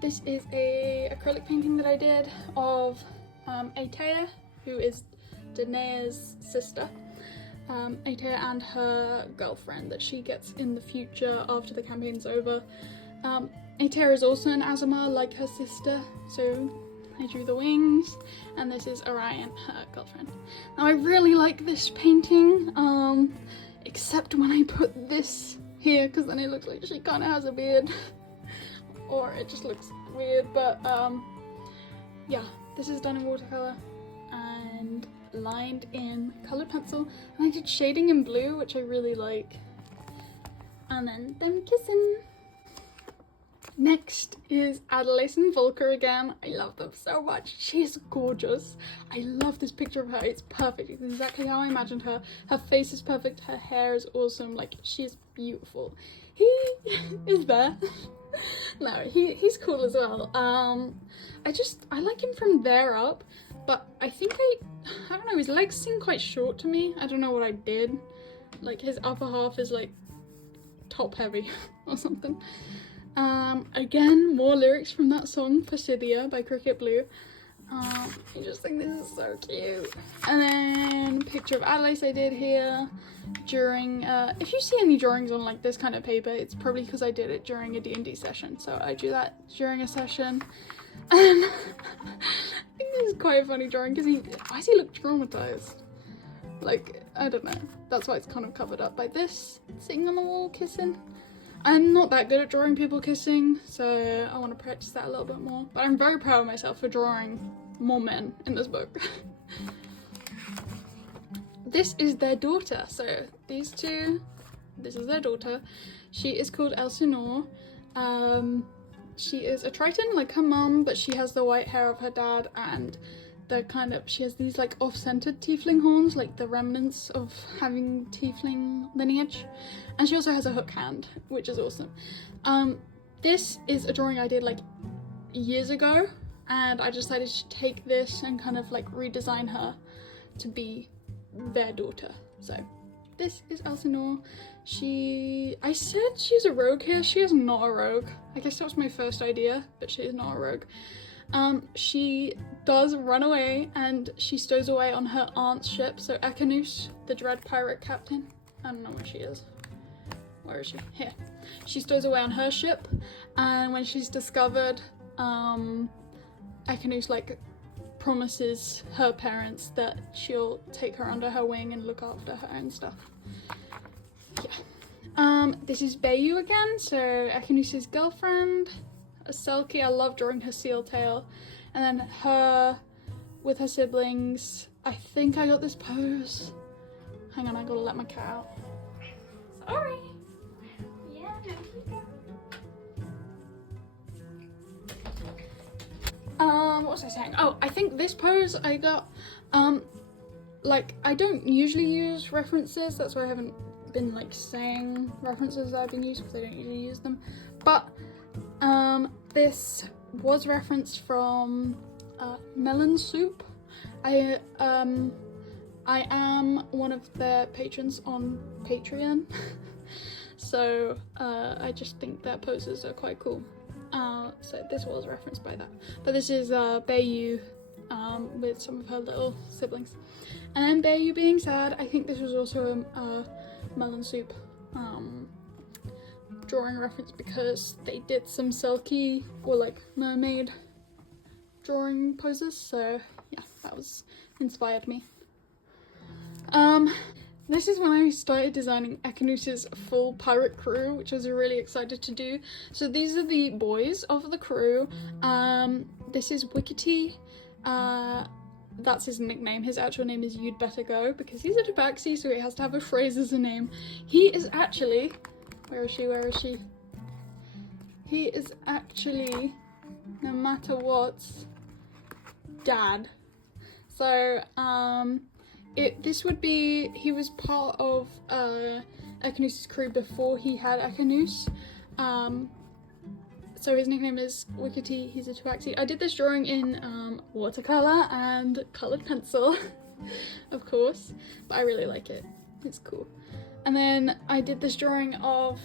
This is a acrylic painting that I did of Atea, who is Danae's sister. Atea and her girlfriend that she gets in the future after the campaign's over. Atea is also an Azamar like her sister, so I drew the wings, and this is Orion, her girlfriend. Now I really like this painting, except when I put this here, because then it looks like she kind of has a beard, or it just looks weird, but yeah, this is done in watercolour and lined in coloured pencil, and I did shading in blue, which I really like, and then them kissing. Next is Adolescent Volker again. I love them so much. She's gorgeous. I love this picture of her. It's perfect. It's exactly how I imagined her. Her face is perfect. Her hair is awesome. Like, she's beautiful. He is there. No, he's cool as well. I like him from there up, but I think I don't know, his legs seem quite short to me. I don't know what I did. Like, his upper half is like top heavy or something. Again, more lyrics from that song Forsythia by Cricket Blue. I just think this is so cute. And then picture of Adelaide I did here during, if you see any drawings on like this kind of paper, it's probably because I did it during a D&D session. So I drew that during a session. And I think this is quite a funny drawing because why does he look traumatized? Like, I don't know. That's why it's kind of covered up by this, sitting on the wall kissing. I'm not that good at drawing people kissing, so I want to practice that a little bit more. But I'm very proud of myself for drawing more men in this book. This is their daughter. So these two, this is their daughter. She is called Elsinore. She is a Triton like her mum, but she has the white hair of her dad, and she has these like off-centered tiefling horns, like the remnants of having tiefling lineage. And she also has a hook hand, which is awesome. This is a drawing I did like years ago, and I decided to take this and kind of like redesign her to be their daughter. So this is Elsinore. I said she's a rogue here. She is not a rogue. I guess that was my first idea, but she is not a rogue. She does run away, and she stows away on her aunt's ship. So Ekanus, the dread pirate captain. I don't know where she is. Where is she? Here. She stows away on her ship, and when she's discovered, Ekanus like promises her parents that she'll take her under her wing and look after her and stuff. Yeah. This is Bayu again, so Ekanus's girlfriend. Selkie, I love drawing her seal tail. And then her with her siblings. I think I got this pose. Hang on, I gotta let my cat out. Sorry. Yeah, what was I saying? Oh, I think this pose I got, like, I don't usually use references. That's why I haven't been like saying references that I've been using, because I don't usually use them. But this was referenced from Melon Soup. I am one of their patrons on Patreon, so I just think their poses are quite cool. So this was referenced by that. But this is Bayu with some of her little siblings. And then Bayu being sad, I think this was also a Melon Soup drawing reference, because they did some Selkie or like mermaid drawing poses, so yeah, that was inspired me. This is when I started designing Ekanus's full pirate crew, which I was really excited to do. So these are the boys of the crew. This is Wickety. That's his nickname. His actual name is You'd Better Go, because he's a tabaxi, so he has to have a phrase as a name. He is actually, where is she? He is actually, no matter what, dad. So, he was part of Ekanus's crew before he had Ekanus. So his nickname is Wickety. He's a tabaxi. I did this drawing in watercolor and colored pencil, of course, but I really like it. It's cool. And then I did this drawing of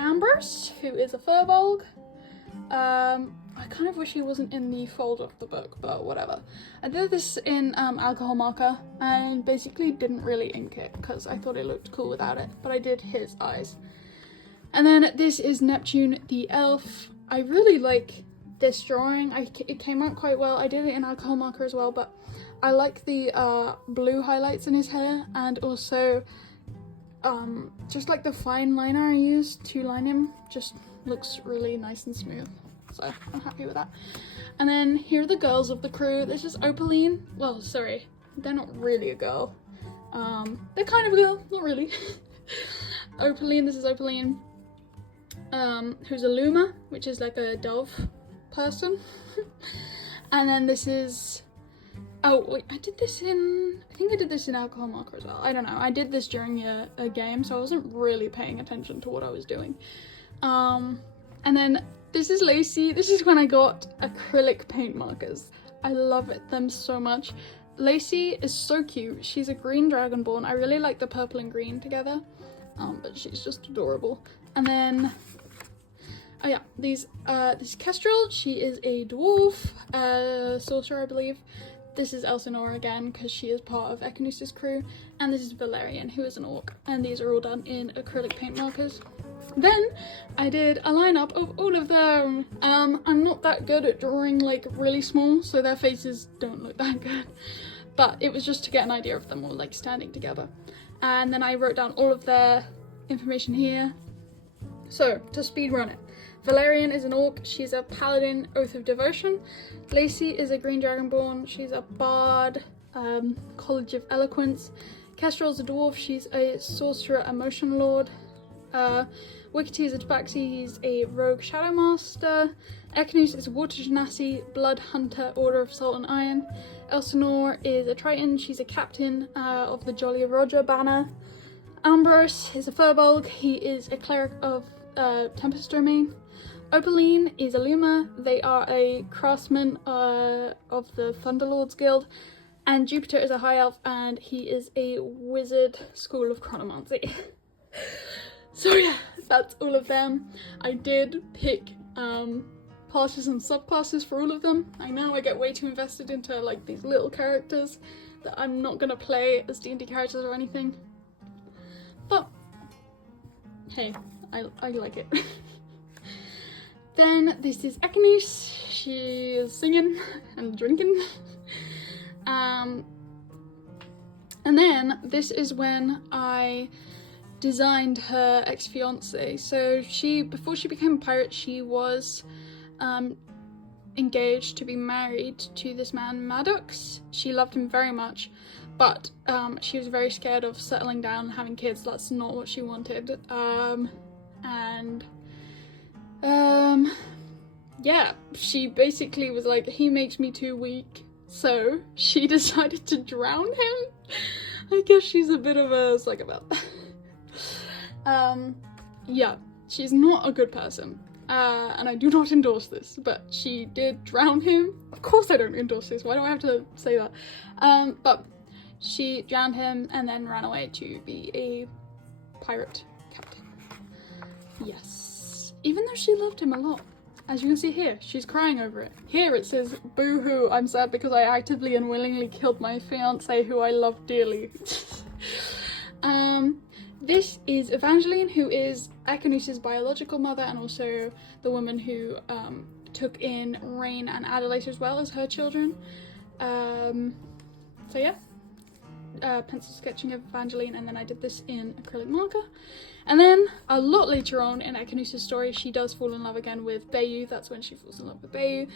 Ambrose, who is a furbolg. I kind of wish he wasn't in the folder of the book, but whatever. I did this in alcohol marker and basically didn't really ink it because I thought it looked cool without it, but I did his eyes. And then this is Neptune the elf. I really like this drawing. It came out quite well. I did it in alcohol marker as well, but I like the blue highlights in his hair, and also just like the fine liner I used to line him just looks really nice and smooth. So I'm happy with that. And then here are the girls of the crew. This is Opaline. Well, sorry, they're not really a girl. They're kind of a girl, not really. Opaline, this is Opaline. who's a Luma, which is like a dove person. And then this is, oh wait, I think I did this in alcohol marker as well. I don't know, I did this during a game, so I wasn't really paying attention to what I was doing. And then this is Lacey. This is when I got acrylic paint markers. I love them so much. Lacey is so cute. She's a green dragonborn. I really like the purple and green together, but she's just adorable. And then, oh yeah, this Kestrel. She is a dwarf, sorcerer, I believe. This is Elsinore again, because she is part of Ekanus's crew. And this is Valerian, who is an orc. And these are all done in acrylic paint markers. Then I did a lineup of all of them. I'm not that good at drawing like really small, so their faces don't look that good. But it was just to get an idea of them all like standing together. And then I wrote down all of their information here. So, to speedrun it. Valerian is an orc. She's a paladin, Oath of Devotion. Lacey is a green dragonborn. She's a bard, College of Eloquence. Kestrel's a dwarf. She's a sorcerer, Emotion Lord. Wikity is a tabaxi. He's a rogue shadow master. Ekanus is a water genasi, blood hunter, Order of Salt and Iron. Elsinore is a triton. She's a captain of the Jolly Roger banner. Ambrose is a furbolg. He is a cleric of Tempest Domain. Opaline is a Luma. They are a craftsman of the Thunderlords Guild. And Jupiter is a high elf, and he is a wizard, School of Chronomancy. So yeah, that's all of them. I did pick classes and subclasses for all of them. I know I get way too invested into like these little characters that I'm not gonna play as D&D characters or anything. But hey, I like it. Then this is Ekanus. She is singing and drinking. And then this is when I designed her ex-fiance. So before she became a pirate, she was engaged to be married to this man Maddox. She loved him very much, but she was very scared of settling down and having kids. That's not what she wanted. Yeah, she basically was like, he makes me too weak, so she decided to drown him. I guess she's a bit of a psychopath. Yeah, she's not a good person, and I do not endorse this, but she did drown him. Of course I don't endorse this, why do I have to say that? But she drowned him and then ran away to be a pirate captain. Yes, even though she loved him a lot. As you can see here, she's crying over it. Here it says, boo-hoo, I'm sad because I actively and willingly killed my fiancé who I love dearly. This is Evangeline, who is Ekanus's biological mother and also the woman who took in Rain and Adelaide as well as her children. So yeah, pencil sketching of Evangeline, and then I did this in acrylic marker. And then a lot later on in Ekanus's story, she does fall in love again with Bayu. That's when she falls in love with Bayu.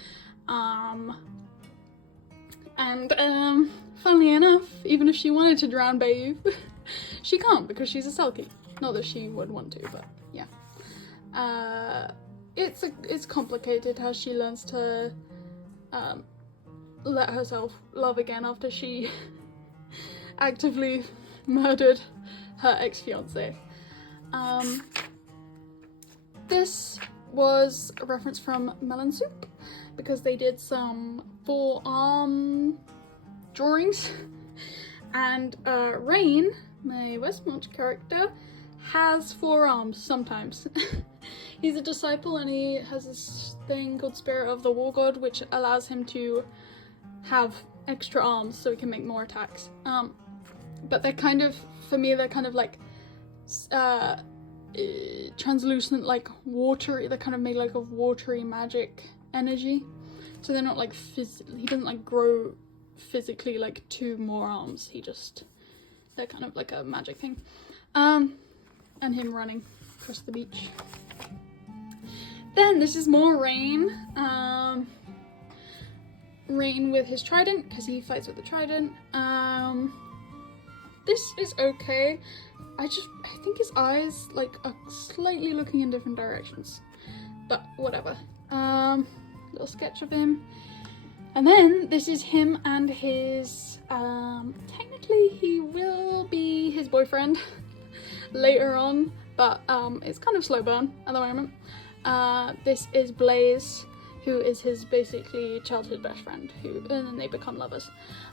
Funnily enough, even if she wanted to drown Bayu, she can't because she's a Selkie. Not that she would want to, but yeah. It's complicated how she learns to let herself love again after she actively murdered her ex-fiancé. This was a reference from Melon Soup because they did some forearm drawings, and Rain, my Westmont character, has 4 arms sometimes. He's a disciple and he has this thing called Spirit of the War God, which allows him to have extra arms so he can make more attacks. But they're kind of, for me, they're kind of like translucent, like watery. They're kind of made like of watery magic energy. So they're not like he doesn't like grow physically like 2 more arms. They're kind of like a magic thing. And him running across the beach. Then this is more Rain. Rain with his trident, because he fights with the trident. This is okay. I think his eyes like are slightly looking in different directions, but whatever. Little sketch of him. And then this is him and his, technically he will be his boyfriend later on, but it's kind of slow burn at the moment. This is Blaze, who is his basically childhood best friend, and then they become lovers.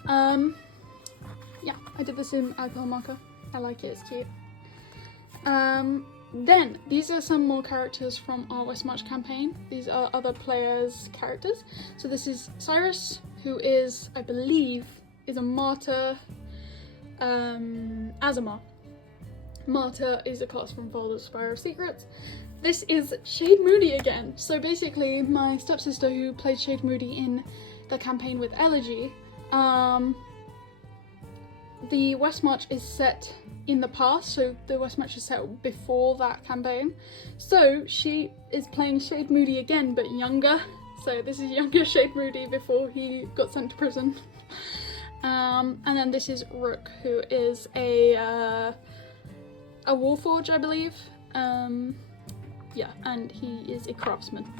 Yeah, I did this in alcohol marker. I like it, it's cute. Then, these are some more characters from our West March campaign. These are other players' characters. So this is Cyrus, who is, I believe, is a martyr, Azamar. Martyr is a class from Folders Spire of Secrets. This is Shade Moody again. So basically, my stepsister who played Shade Moody in the campaign with Elegy, the West March is set in the past, so the West March is set before that campaign. So she is playing Shade Moody again, but younger. So this is younger Shade Moody before he got sent to prison. And then this is Rook, who is a Warforged, I believe. Yeah, and he is a craftsman.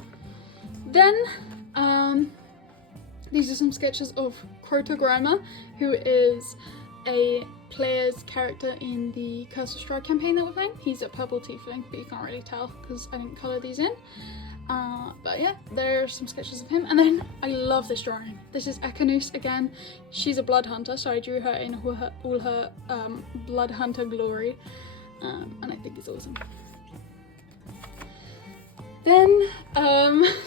Then, these are some sketches of Crota Grimer, who is a player's character in the Curse of Strahd campaign that we're playing. He's a purple tiefling, but you can't really tell because I didn't colour these in. But yeah, there are some sketches of him. And then I love this drawing. This is Ekanus again. She's a blood hunter, so I drew her in all her blood hunter glory, and I think it's awesome. Then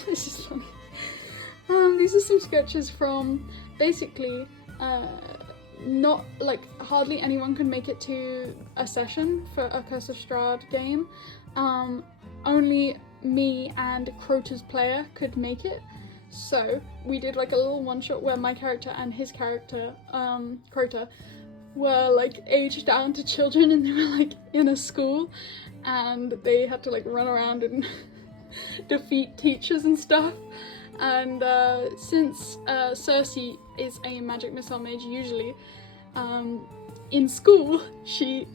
this is funny. These are some sketches from basically not like hardly anyone could make it to a session for a Curse of Strahd game. Only me and Crota's player could make it. So we did like a little one shot where my character and his character, Crota, were like aged down to children, and they were like in a school and they had to like run around and defeat teachers and stuff. And since Cersei is a magic missile mage usually, in school she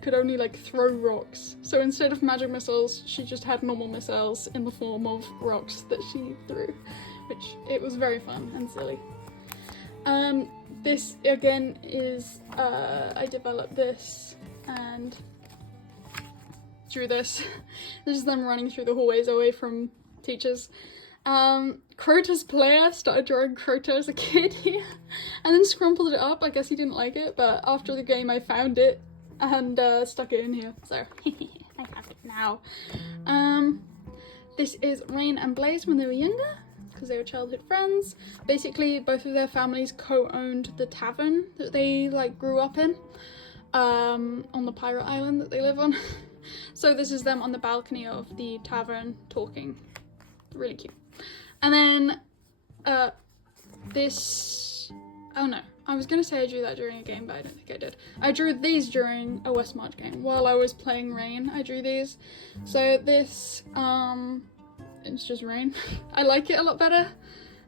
could only like throw rocks. So instead of magic missiles, she just had normal missiles in the form of rocks that she threw, which it was very fun and silly. This again is, I developed this and drew this. This is them running through the hallways away from teachers. Crota's player started drawing Crota as a kid here and then scrumpled it up. I guess he didn't like it, but after the game I found it and stuck it in here, so I have it now. This is Rain and Blaze when they were younger, because they were childhood friends. Basically, both of their families co-owned the tavern that they like grew up in, on the pirate island that they live on. So this is them on the balcony of the tavern talking. Really cute. And then this, oh no, I was gonna say I drew that during a game, but I don't think I did. I drew these during a West March game. While I was playing Rain, I drew these. So this, it's just Rain. I like it a lot better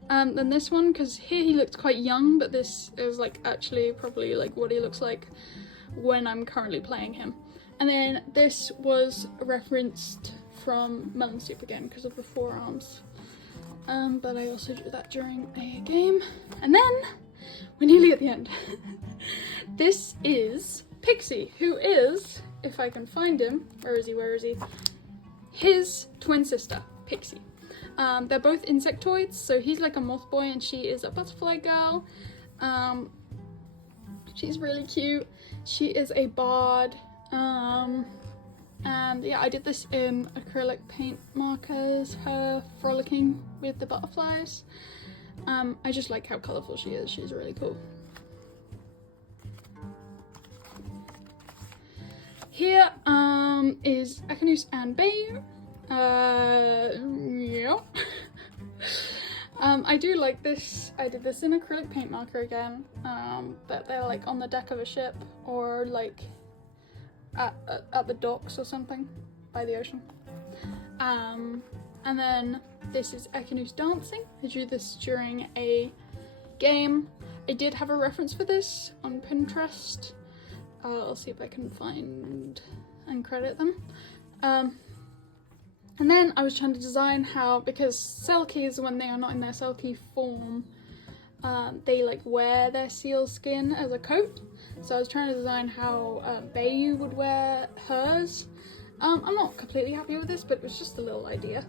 than this one, because here he looked quite young, but this is like actually probably like what he looks like when I'm currently playing him. And then this was referenced from Melon Soup again because of the forearms. But I also drew that during a game. And then, we're nearly at the end. This is Pixie, who is, if I can find him, where is he? His twin sister, Pixie. They're both insectoids, so he's like a moth boy and she is a butterfly girl. She's really cute. She is a bard. And yeah, I did this in acrylic paint markers, her frolicking with the butterflies. I just like how colourful she is, she's really cool. Here is Ekanus and Bayu. Yeah. I do like this. I did this in acrylic paint marker again, but they're like on the deck of a ship or like at the docks or something by the ocean. And then this is Ekanus dancing. I drew this during a game. I did have a reference for this on Pinterest. I'll see if I can find and credit them. And then I was trying to design how, because Selkies, when they are not in their Selkie form, they like wear their seal skin as a coat. So I was trying to design how Bayu would wear hers. I'm not completely happy with this, but it was just a little idea.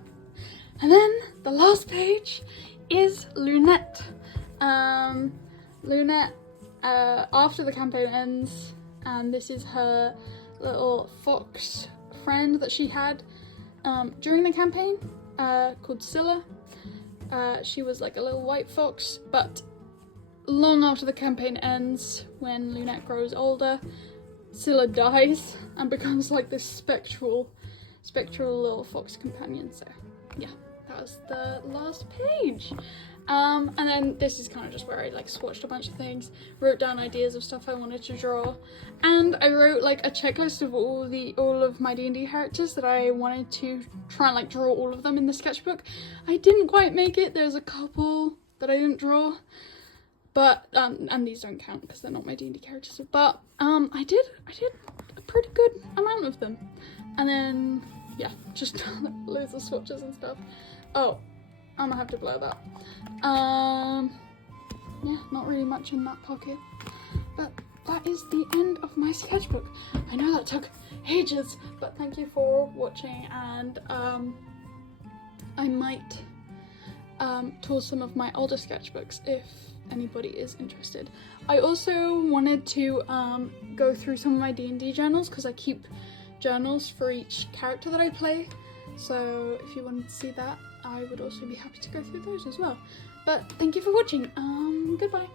And then the last page is Lunette. Lunette, after the campaign ends, and this is her little fox friend that she had during the campaign, called Scylla. She was like a little white fox, but long after the campaign ends, when Lunette grows older, Scylla dies and becomes like this spectral little fox companion. So yeah, that was the last page. And then this is kind of just where I like swatched a bunch of things, wrote down ideas of stuff I wanted to draw, and I wrote like a checklist of all of my D&D characters that I wanted to try and like draw all of them in the sketchbook. I didn't quite make it. There's a couple that I didn't draw, but and these don't count because they're not my D&D characters. But I did a pretty good amount of them, and then yeah, just loads of swatches and stuff. Oh, I'm gonna have to blur that. Yeah, not really much in that pocket, but that is the end of my sketchbook. I know that took ages, but thank you for watching, and I might tour some of my older sketchbooks if anybody is interested. I also wanted to go through some of my D&D journals, because I keep journals for each character that I play, so if you wanted to see that, I would also be happy to go through those as well. But thank you for watching. Goodbye.